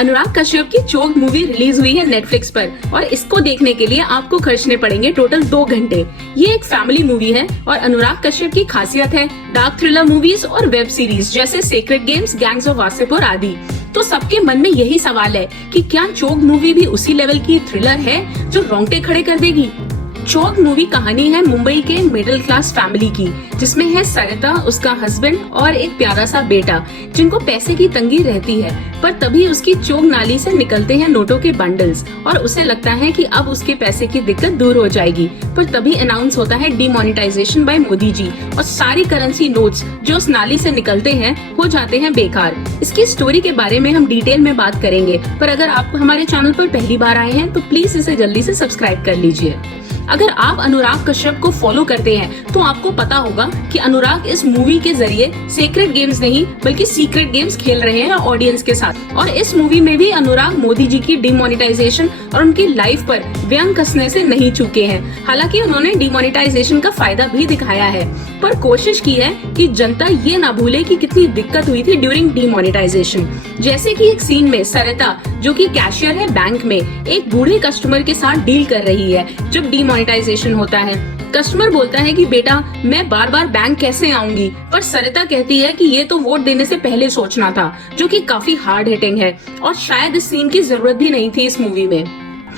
अनुराग कश्यप की चोक movie release हुई है नेटफ्लिक्स पर और इसको देखने के लिए आपको खर्चने पड़ेंगे टोटल 2 घंटे। ये एक फैमिली मूवी है और अनुराग कश्यप की खासियत है डार्क थ्रिलर मूवीज और वेब सीरीज जैसे sacred games, gangs of Wasseypur आदि। तो सबके मन में यही सवाल है कि क्या चोक मूवी भी उसी लेवल की थ्रिलर है जो रोंगटे खड़े कर देगी। चोक मूवी कहानी है मुंबई के मिडिल क्लास फैमिली की, जिसमें है सरिता, उसका हस्बैंड और एक प्यारा सा बेटा जिनको पैसे की तंगी रहती है। पर तभी उसकी चोक नाली से निकलते हैं नोटों के बंडल्स और उसे लगता है कि अब उसके पैसे की दिक्कत दूर हो जाएगी। पर तभी अनाउंस होता है डिमोनेटाइजेशन बाय मोदी जी और सारी करेंसी नोट्स जो उस नाली से निकलते हैं हो जाते हैं बेकार। इसकी स्टोरी के बारे में हम डिटेल में बात करेंगे, पर अगर आप हमारे चैनल पर पहली बार आए हैं तो प्लीज इसे जल्दी से सब्सक्राइब कर लीजिए। अगर आप अनुराग कश्यप को फॉलो करते हैं तो आपको पता होगा कि अनुराग इस मूवी के जरिए सेक्रेट गेम्स नहीं बल्कि सीक्रेट गेम्स खेल रहे हैं ऑडियंस के साथ। और इस मूवी में भी अनुराग मोदी जी की डिमोनेटाइजेशन और उनकी लाइफ पर व्यंग कसने से नहीं चूके हैं। हालांकि उन्होंने डिमोनेटाइजेशन का फायदा भी दिखाया है, पर कोशिश की है कि जनता ये ना भूले कि कितनी दिक्कत हुई थी ड्यूरिंग डिमोनेटाइजेशन। जैसे कि एक सीन में सरिता जो कि कैशियर है बैंक में, एक बूढ़े कस्टमर के साथ डील कर रही है जब डिमोनेटाइजेशन होता है। कस्टमर बोलता है कि बेटा मैं बार बार बैंक कैसे आऊंगी, पर सरिता कहती है कि ये तो वोट देने से पहले सोचना था, जो कि काफी हार्ड हिटिंग है और शायद इस सीन की जरूरत भी नहीं थी इस मूवी में।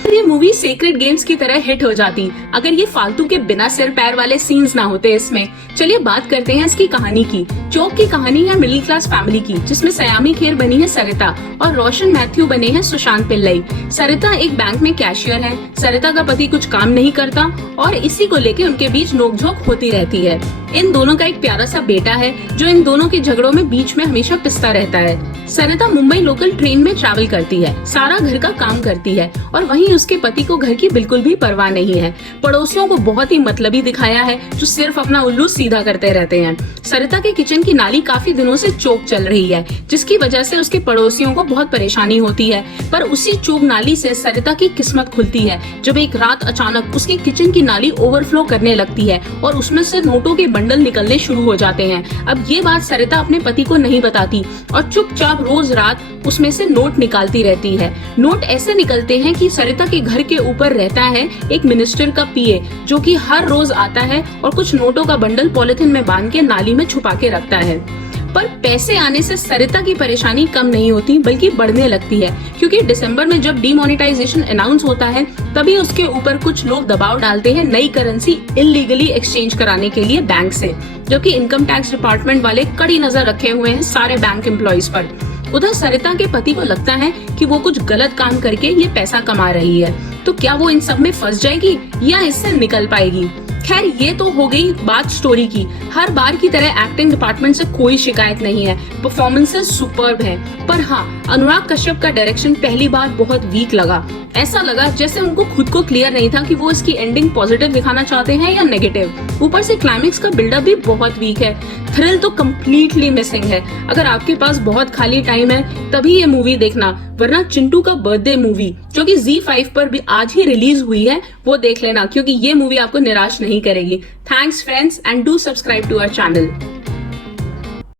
ये मूवी सीक्रेट गेम्स की तरह हिट हो जाती अगर ये फालतू के बिना सिर पैर वाले सीन्स ना होते इसमें। चलिए बात करते हैं इसकी कहानी की। चोक की कहानी है मिडिल क्लास फैमिली की, जिसमें सयामी खेर बनी है सरिता और रोशन मैथ्यू बने हैं सुशांत पिल्लई। सरिता एक बैंक में कैशियर है। सरिता का पति कुछ काम नहीं करता और इसी को लेके उनके बीच नोकझोंक होती रहती है। इन दोनों का एक प्यारा सा बेटा है जो इन दोनों के झगड़ों में बीच में हमेशा पिसता रहता है। सरिता मुंबई लोकल ट्रेन में ट्रैवल करती है, सारा घर का काम करती है और वहीं उसके पति को घर की बिल्कुल भी परवाह नहीं है। पड़ोसियों को बहुत ही मतलबी दिखाया है जो सिर्फ अपना उल्लू सीधा करते रहते हैं। सरिता के किचन की नाली काफी दिनों से चोक चल रही है, जिसकी वजह से उसके पड़ोसियों को बहुत परेशानी होती है। पर उसी चोक नाली से सरिता की किस्मत खुलती है जब एक रात अचानक उसके किचन की नाली ओवरफ्लो करने लगती है और उसमें से नोटों के बंडल निकलने शुरू हो जाते हैं। अब ये बात सरिता अपने पति को नहीं बताती और चुपचाप रोज रात उसमें से नोट निकालती रहती है। नोट ऐसे निकलते हैं कि सरिता के घर के ऊपर रहता है एक मिनिस्टर का पीए जो कि हर रोज आता है और कुछ नोटों का बंडल पॉलिथीन में बांध के नाली में छुपा के रखता है। पर पैसे आने से सरिता की परेशानी कम नहीं होती बल्कि बढ़ने लगती है, क्योंकि दिसंबर में जब डिमोनेटाइजेशन अनाउंस होता है तभी उसके ऊपर कुछ लोग दबाव डालते हैं नई करेंसी इलीगली एक्सचेंज कराने के लिए बैंक से, जो कि इनकम टैक्स डिपार्टमेंट वाले कड़ी नजर रखे हुए हैं सारे बैंक एम्प्लॉइज पर। उधर सरिता के पति को लगता है कि वो कुछ गलत काम करके ये पैसा कमा रही है, तो क्या वो इन सब में फंस जाएगी या इससे निकल पाएगी। खैर ये तो हो गई बात स्टोरी की। हर बार की तरह एक्टिंग डिपार्टमेंट से कोई शिकायत नहीं है, परफॉर्मेंसेस सुपर्ब है। पर हाँ, अनुराग कश्यप का डायरेक्शन पहली बार बहुत वीक लगा। ऐसा लगा जैसे उनको खुद को क्लियर नहीं था कि वो इसकी एंडिंग पॉजिटिव दिखाना चाहते हैं या नेगेटिव। ऊपर से क्लाइमेक्स का बिल्डअप भी बहुत वीक है। थ्रिल तो कम्प्लीटली मिसिंग है। अगर आपके पास बहुत खाली टाइम है तभी ये मूवी देखना, वरना चिंटू का बर्थडे मूवी जो कि ZEE5 पर भी आज ही रिलीज हुई है वो देख लेना, क्योंकि ये मूवी आपको निराश नहीं करेगी। Thanks friends and do subscribe to our channel.